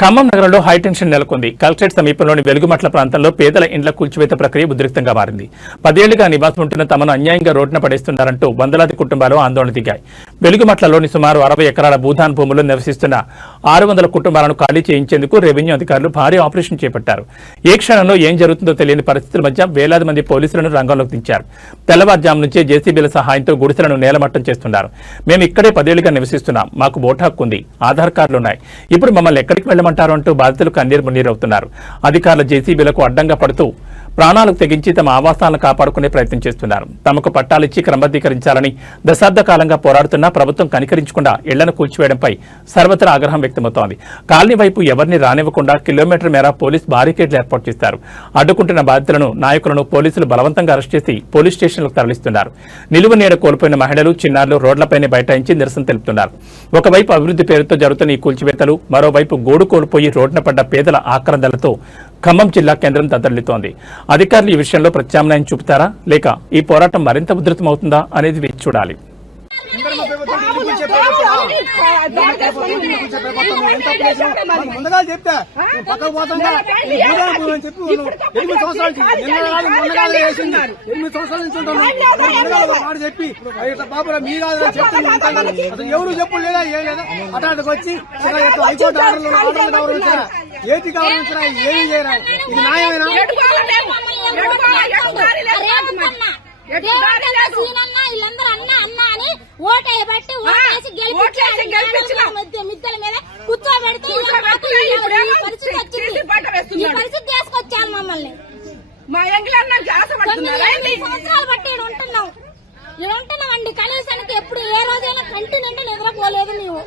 ఖమ్మం నగరంలో హైటెన్షన్ నెలకొంది. కలెక్టరేట్ సమీపంలోని వెలుగుమట్ల ప్రాంతంలో పేదల ఇండ్ల కూల్చివేత ప్రక్రియ ఉద్రిక్తంగా మారింది. 10 ఏళ్లుగా నివాసం ఉంటున్న తమను అన్యాయంగా రోడ్డున పడేస్తున్నారంటూ వందలాది కుటుంబాలు ఆందోళన దిగాయి. వెలుగుమట్లలోని సుమారు 60 ఎకరాల భూదాన్ భూముల్లో నివసిస్తున్న 600 కుటుంబాలను ఖాళీ చేయించేందుకు రెవెన్యూ అధికారులు భారీ ఆపరేషన్ చేపట్టారు. ఏ క్షణంలో ఏం జరుగుతుందో తెలియని పరిస్థితుల మధ్య వేలాది మంది పోలీసులను రంగంలోకి దించారు. తెల్లవారుజాము నుంచే జేసీబీల సహాయంతో గుడిసెలను నేలమట్టం చేస్తున్నారు. మేము ఇక్కడే 10 ఏళ్లుగా నివసిస్తున్నాం, మాకు ఓటు హక్కు ఉంది, ఆధార్ కార్డులున్నాయి, ఇప్పుడు మమ్మల్ని ఎక్కడికి వెళ్ళమంటారు అంటూ బాధితులు కన్నీరు మున్నీరవుతున్నారు. అధికారుల జేసీబీలకు అడ్డంగా పడుతూ ప్రాణాలకు తెగించి తమ ఆవాసాలను కాపాడుకునే ప్రయత్నం చేస్తున్నారు. తమకు పట్టాలిచ్చి క్రమబద్ధీకరించాలని దశాబ్ద కాలంగా పోరాడుతున్నా ప్రభుత్వం కనికరించకుండా ఇళ్లను కూల్చివేయడంపై సర్వత్రా ఆగ్రహం వ్యక్తమవుతోంది. కాలనీ వైపు ఎవరిని రానివ్వకుండా కిలోమీటర్ మేర పోలీస్ బారికేడ్లు ఏర్పాటు చేశారు. అడ్డుకుంటున్న బాధితులను నాయకులను పోలీసులు బలవంతంగా అరెస్ట్ చేసి పోలీస్ స్టేషన్లకు తరలిస్తున్నారు. నిలువ నీడ కోల్పోయిన మహిళలు, చిన్నారులు రోడ్లపైనే బైఠాయించి నిరసన తెలుపుతున్నారు. ఒకవైపు అభివృద్ధి పేరుతో జరుగుతున్న ఈ కూల్చివేతలు, మరోవైపు గోడు కోల్పోయి రోడ్డున పడ్డ పేదల ఆక్రందనలతో ఖమ్మం జిల్లా కేంద్రం దద్దరిల్లుతోంది. అధికారులు ఈ విషయంలో ప్రత్యామ్నాయం చూపుతారా లేక ఈ పోరాటం మరింత ఉధృతమవుతుందా అనేది వేచి చూడాలి. ముందుగా చెప్తే పక్కకు పోతుందా 8 సంవత్సరాల నుంచి ఉంటాను చెప్పి బాబు మీ కాదు చెప్తుంది. ఎవరు చెప్పు లేదా ఏం లేదా అట్లాంటికి వచ్చి హైకోర్టు ఆర్డర్లు వచ్చినా ఏటి కావాలన్నా ఏమి చేయరా? ఇది న్యాయమేనా? మమ్మల్ని మా సంవత్సరాలు బట్టి ఉంటున్నామండి. కనీసానికి ఎప్పుడు ఏ రోజైనా కంటి నిండా నిద్రపోలేదు. మేము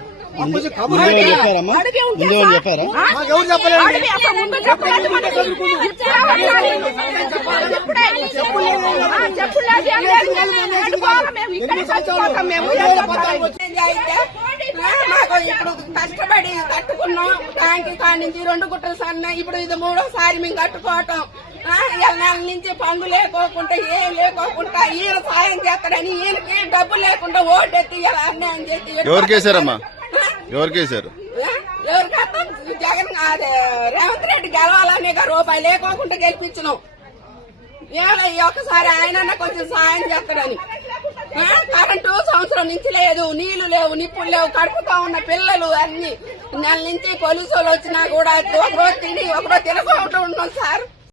మాకు ఇప్పుడు కష్టపడి కట్టుకున్నాం. ట్యాంక్ కాడి నుంచి 2 గుట్టలు సన్న, ఇప్పుడు ఇది 3వ సారి మేము కట్టుకోవటం. నెల నుంచి పనులు లేకోకుండా ఏం లేకోకుండా ఈయన సాయం చేస్తాడని ఈయనకి డబ్బు లేకుండా ఓటెత్తి అన్యాయం చేసి ఎవరికేసారమ్మా? ఎవరికేసారు? జగన్ రేవంత్ రెడ్డి గెలవాలని రూపాయి లేకోకుండా గెలిపించినాం. ఒకసారి ఆయన కొంచెం సాయం చేస్తాడని. కరెంటు సంవత్సరం నుంచి లేదు, నీళ్లు లేవు, నిప్పులు లేవు, కడుపుతా ఉన్న పిల్లలు అన్ని. నెల నుంచి పోలీసు వాళ్ళు వచ్చినా కూడా ఒకరోజు తిని ఒకరోజు తినకుండా ఉన్నాం సార్.